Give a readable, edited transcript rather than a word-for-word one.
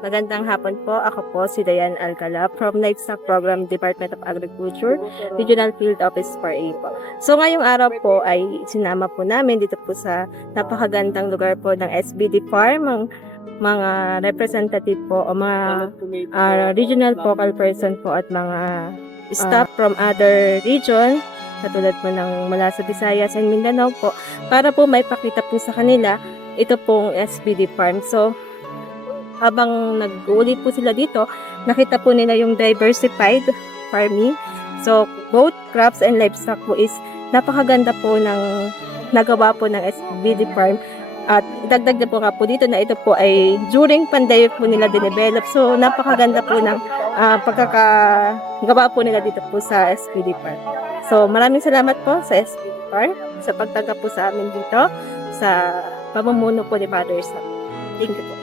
Magandang hapon po. Ako po si Dayan Alcala from Livestock Program, Department of Agriculture, Regional Field Office 4A po. So ngayong araw po ay sinama po namin dito po sa napakagandang lugar po ng SBD Farm, ang mga representative po o mga regional focal person po at mga staff from other region, katulad po ng mula sa Visayas and Mindanao po, para po may pakita po sa kanila ito pong SBD Farm. So, habang nag-uulit po sila dito, nakita po nila yung diversified farming. So, both crops and livestock po is napakaganda po ng nagawa po ng SBD Farm. At idagdag na po nga po dito na ito po ay during pandemic po nila dinevelop. So, napakaganda po ng pagkakagawa po nila dito po sa SBD Farm. So, maraming salamat po sa SBD Farm sa pagtanggap po sa amin dito sa pamumuno po ni Father Sam. Thank you po.